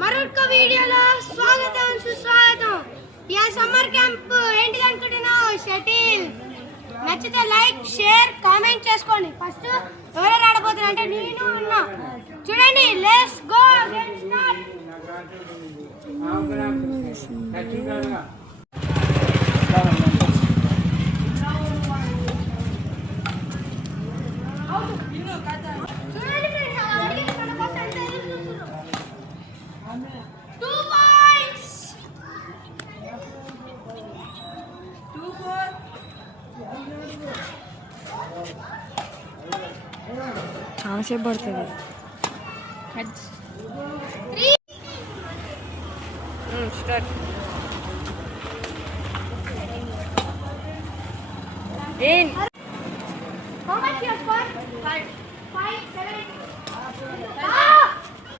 మరొక వీడియోలో స్వాగతం సుస్వాగతం. ఈ సమ్మర్ క్యాంప్ ఏంటిది అనుకుంటున్నావు? షటిల్. నచ్చితే లైక్ షేర్ కామెంట్ చేసుకోండి. ఫస్ట్ ఎవరెవరు ఆడబోతున్నా అంటే నేను ఉన్నా. చూడండి, లెట్స్ గో గెట్ స్టార్ట్. చాలా సేపు పడుతుంది. Start. How much your score? 5, 7.